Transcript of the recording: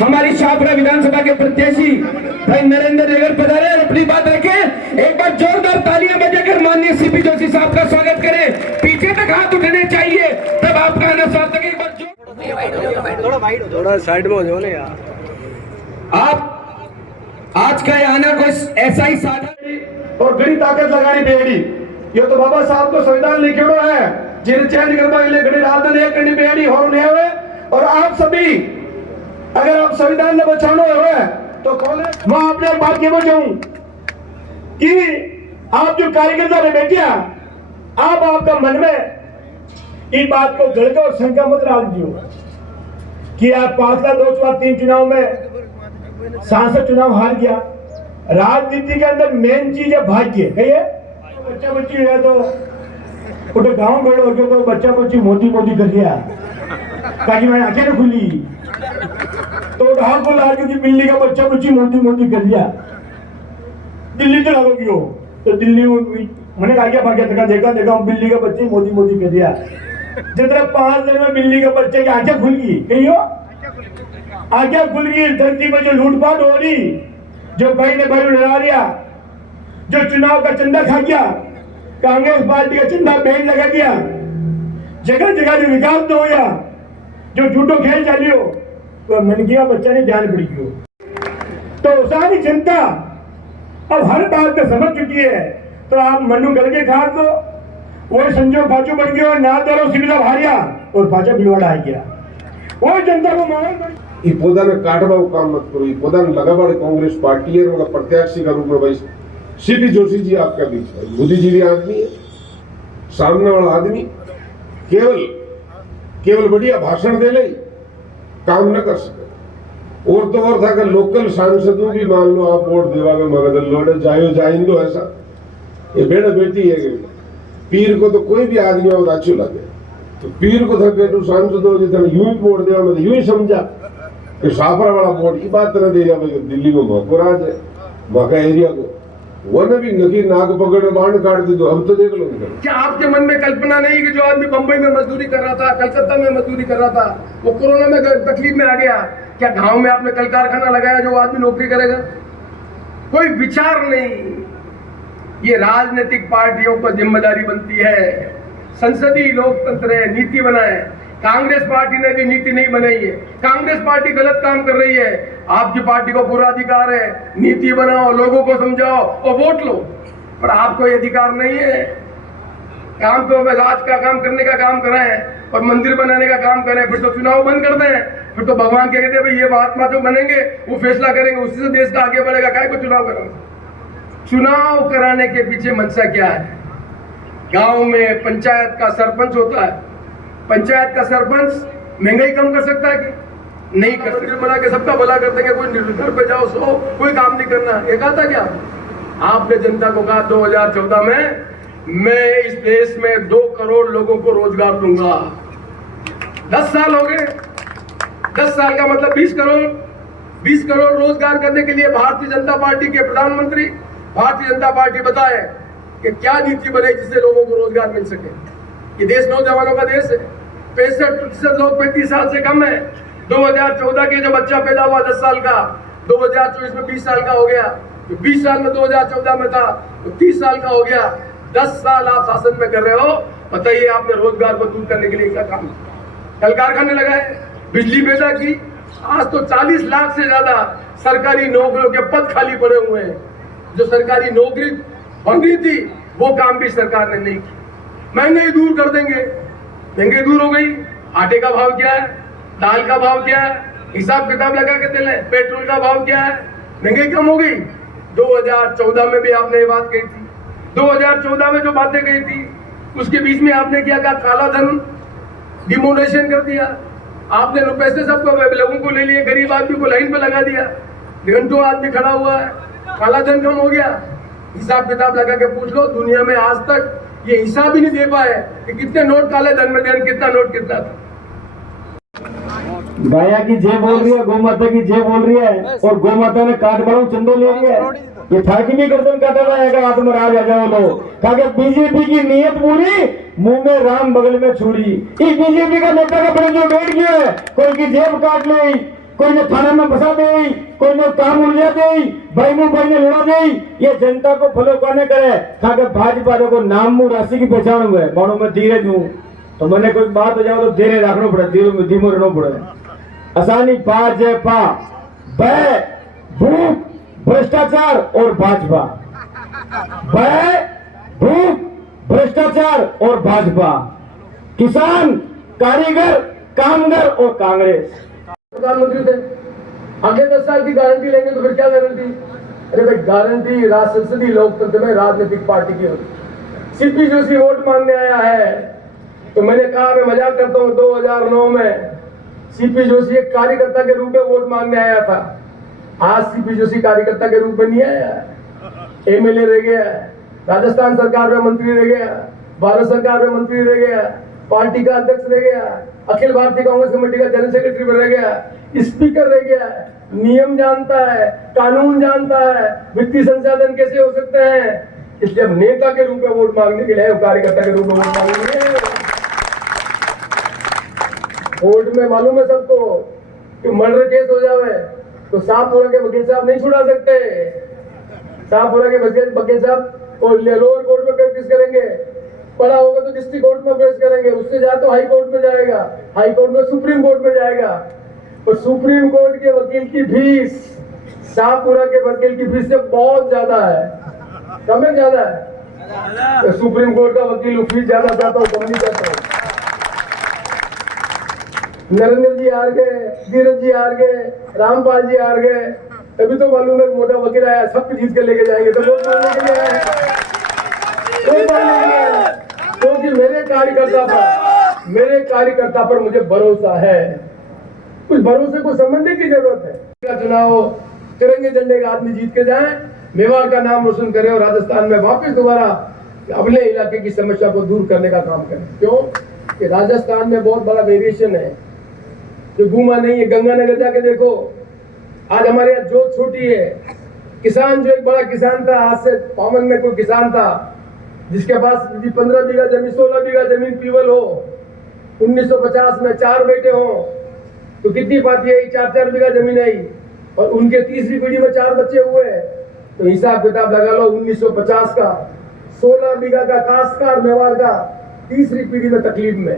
हमारी शाहपुरा विधानसभा के प्रत्याशी भाई नरेंद्र रेगर पधारे और अपनी बात रखें। एक बार जोरदार तालियां बजाकर माननीय सीपी जोशी साहब का स्वागत करें। पीछे तक हाथ उठने चाहिए, तब आपका आना सार्थक है। एक बार थोड़ा साइड में हो जाओ ना यार। आप आज का आना कोई ऐसा ही साधा और घड़ी ताकत लगानी बेड़ी। ये तो बाबा साहब को संविधान लिखेड़ो है, जिन्हें चेंज करवा के लिए घड़ी रात ने करनी बेड़ी और नहीं हुए। और आप सभी अगर आप संविधान ने बचानो है तो कौन है? मैं अपने बात के बचाऊं कि आप जो कार्यकर्ता ने बैठे आप आपका मन में इस बात को गलत और शंका मत डाल दियो कि आप 5 साल 2 बार 3 चुनाव में सांसद चुनाव हार गया। राजनीति के अंदर मेन चीज है भाग्य। कहिए बच्चा बच्ची है तो उठे गांव में हो गया तो बच्चा बच्ची मोदी मोदी कर दिया ताकि मैं आंखें न खुली तो ढाल को ला के बिल्ली का बच्चा बच्ची मोदी मोदी कर दिया। दिल्ली चला गई हो तो दिल्ली मैंने आगे भाग्य तक देखा बिल्ली का बच्चे मोदी मोदी कर दिया। जितना 5 दिन में बिल्ली के बच्चे की आंखें खुल गई। कही हो आंखें खुल गई। धरती में जो लूटपाट हो रही, जो भाई ने भाई डरा दिया, जो चुनाव का चंदा खा गया, कांग्रेस पार्टी का चंदा बेच लगा दिया, जगह जगह जो विकास तो होया, जो झूठो खेल चलियो तो मन किया बच्चा ने जान पड़ी हो। तो सारी जनता अब हर बात पे समझ चुकी है। तो आप मनु करके खा दो वो संजोग फाचो बन गया और ना दो सुविधा भारिया और फाचा बिलवाड़ा आ गया। वो जनता को मांग ಈ ಪೋದಾನ ಕಾಟಬಾವು काम मत करो। ये पौधा लगाबाड़ कांग्रेस पार्टी है और प्रत्याशी का रूप में भाई सीपी जोशी जी आपका बीच है। बुद्धिजीवी आदमी है, सामने वाला आदमी केवल बढ़िया भाषण दे ले काम न कर सके। और तो और था कि लोकल सांसदों भी मान लो आप वोट देवा में मगदल लोड़े जायो जाइंदो ऐसा ये बेटा बेटी है। पीर को तो कोई भी आदमी और अच्छी लगे तो पीर को था बेटू सांसदों जितना यूं ही वोट देवा में यूं ही समझा कि शाहपुरा वाला वोट की बात न दे रहा भाई दिल्ली में मकोराज है मका एरिया को वन भी नकी नाक पकड़ बांध काट दी। तो अब तो देख लो क्या आपके मन में कल्पना नहीं कि जो आदमी बंबई में मजदूरी कर रहा था, कलकत्ता में मजदूरी कर रहा था, वो कोरोना में तकलीफ में आ गया। क्या गांव में आपने कल कारखाना लगाया जो आदमी नौकरी करेगा? कोई विचार नहीं। ये राजनीतिक पार्टियों पर जिम्मेदारी बनती है। संसदीय लोकतंत्र है, नीति बनाए। कांग्रेस पार्टी ने भी नीति नहीं बनाई है। कांग्रेस पार्टी गलत काम कर रही है। आपकी पार्टी को पूरा अधिकार है, नीति बनाओ, लोगों को समझाओ और वोट लो, पर आपको ये अधिकार नहीं है। काम तो राज का काम करने का काम कराएं और मंदिर बनाने का काम करें, फिर तो चुनाव बंद कर दें। फिर तो भगवान कहते हैं भाई ये महात्मा जो बनेंगे वो फैसला करेंगे, उसी से देश का आगे बढ़ेगा। काय को चुनाव कराना? चुनाव कराने के पीछे मंशा क्या है? गांव में पंचायत का सरपंच होता है। पंचायत का सरपंच महंगाई कम कर सकता है कि नहीं कर सकता? बना के सबका भला कर देंगे, कोई घर पे जाओ सो, कोई काम नहीं करना। एक आता क्या आपने जनता को कहा 2014 में मैं इस देश में 2 करोड़ लोगों को रोजगार दूंगा। 10 साल हो गए। 10 साल का मतलब 20 करोड़ रोजगार करने के लिए भारतीय जनता पार्टी के प्रधानमंत्री भारतीय जनता पार्टी बताए कि क्या नीति बने जिससे लोगों को रोजगार मिल सके। ये देश नौजवानों का देश है। 65% लोग 35 साल से कम है। 2014 के जो बच्चा पैदा हुआ 10 साल का, 2024 में 20 साल का हो गया। जो 20 साल में 2014 में था तो 30 साल का हो गया। 10 साल आप शासन में कर रहे हो। बताइए आपने रोजगार को दूर करने के लिए क्या काम? कल कारखाने लगाए, बिजली पैदा की। आज तो 40 लाख से ज्यादा सरकारी नौकरियों के पद खाली पड़े हुए हैं। जो सरकारी नौकरी बन रही थी वो काम भी सरकार ने नहीं की। महंगाई दूर कर देंगे। महंगाई दूर हो गई। आटे का भाव क्या है, दाल का भाव क्या है, हिसाब किताब लगा के दे लें। पेट्रोल का भाव क्या है, महंगाई कम हो गई। 2014 में भी आपने ये बात कही थी। 2014 में जो बातें कही थी उसके बीच में आपने क्या कहा? काला धन डिमोनेशन कर दिया। आपने पैसे सबको लोगों को ले लिए, गरीब आदमी को लाइन पे लगा दिया। घंटों आदमी खड़ा हुआ है, काला धन कम हो गया। हिसाब किताब लगा के पूछ लो, दुनिया में आज तक ये हिसाब ही नहीं दे पाए कि कितने नोट काले धन में देन, कितना नोट कितना था। गाया की जय बोल रही है, गौ माता की जय बोल रही है और गौ माता ने काट बढ़ाऊ चंदो ले रही है। ये थाकी भी गर्दन काटा जाएगा आत्मराज आ जाओ लो। कहा बीजेपी की नीयत पूरी, मुंह में राम बगल में छुरी। इस बीजेपी का नेता का बड़े जो बैठ गया है, कोई की जेब काट ले, कोई ने थाना में फंसा दे, कोई ने काम उलझा दे, भाई ने लड़ा दे, ये जनता को फॉलो करने करे। खाके भाजपा को नाम मु राशि की पहचान हुए मानो मैं धीरे हूँ, तो मैंने कोई बात हो जाओ तो धीरे रखना पड़े, धीमो रहना पड़े। आसानी भाजपा भय भूख भ्रष्टाचार और भाजपा, भय भूख भ्रष्टाचार और भाजपा, किसान कारीगर कामगार और कांग्रेस। प्रधानमंत्री थे, अगले 10 साल की गारंटी लेंगे तो फिर क्या गारंटी? अरे भाई गारंटी संसदीय लोकतंत्र में राजनीतिक पार्टी की होती। सीपी जोशी वोट मांगने आया है तो मैंने कहा, मैं मजाक करता हूँ, 2009 में सीपी जोशी एक कार्यकर्ता के रूप में वोट मांगने आया था। आज सीपी जोशी कार्यकर्ता के रूप में नहीं आया, एमएलए रह गया, राजस्थान सरकार में मंत्री रह गया, भारत सरकार में मंत्री रह गया, पार्टी का अध्यक्ष रह गया, अखिल भारतीय कांग्रेस कमेटी का जनरल सेक्रेटरी रह गया, स्पीकर रह गया, नियम जानता है, कानून जानता है, वित्तीय संसाधन कैसे हो सकते हैं। इसलिए हम नेता के रूप में वोट मांगने के लिए, कार्यकर्ता के रूप में वोट मांगने के लिए। कोर्ट में मालूम है सबको कि मर्डर केस हो जावे तो शाहपुरा के वकील साहब नहीं छुड़ा सकते। शाहपुरा के वकील साहब को लोअर कोर्ट में प्रैक्टिस करेंगे, पड़ा होगा तो डिस्ट्रिक्ट कोर्ट में प्रेस करेंगे, उससे जाए तो हाई कोर्ट में जाएगा, हाई कोर्ट में सुप्रीम कोर्ट में जाएगा। और सुप्रीम कोर्ट के वकील की फीस शाहपुरा के वकील की फीस से बहुत ज्यादा है। कम है ज्यादा है? तो सुप्रीम कोर्ट का वकील फीस ज्यादा चाहता हूँ, कम नहीं चाहता हूँ। नरेंद्र जी हार गए, धीरज जी हार गए, रामपाल जी हार गए, तभी तो मालूम है मोटा वकील आया, सब जीत कर लेके जाएंगे। तो वोट मांगने के लिए आया, क्योंकि मेरे कार्यकर्ता पर मुझे भरोसा है। कुछ भरोसे को समझने की जरूरत है। चुनाव तिरंगे झंडे का आदमी जीत के जाए, मेवाड़ का नाम रोशन करे और राजस्थान में वापस दोबारा अपने इलाके की समस्या को दूर करने का काम करें। क्यों कि राजस्थान में बहुत बड़ा वेरिएशन है जो घूमा नहीं है। गंगानगर जाके देखो, आज हमारे यहाँ जोत छोटी है। किसान जो एक बड़ा किसान था, आज से 52 में कोई किसान था जिसके पास 15 बीघा जमीन, 16 बीघा जमीन पीवल हो, 1950 में 4 बेटे हो तो कितनी पाती आई? 4-4 बीघा जमीन आई। और उनके तीसरी पीढ़ी में 4 बच्चे हुए, तो हिसाब किताब लगा लो 1950 का 16 बीघा का काश्तकार मेवाड़ का तीसरी पीढ़ी में तकलीफ में।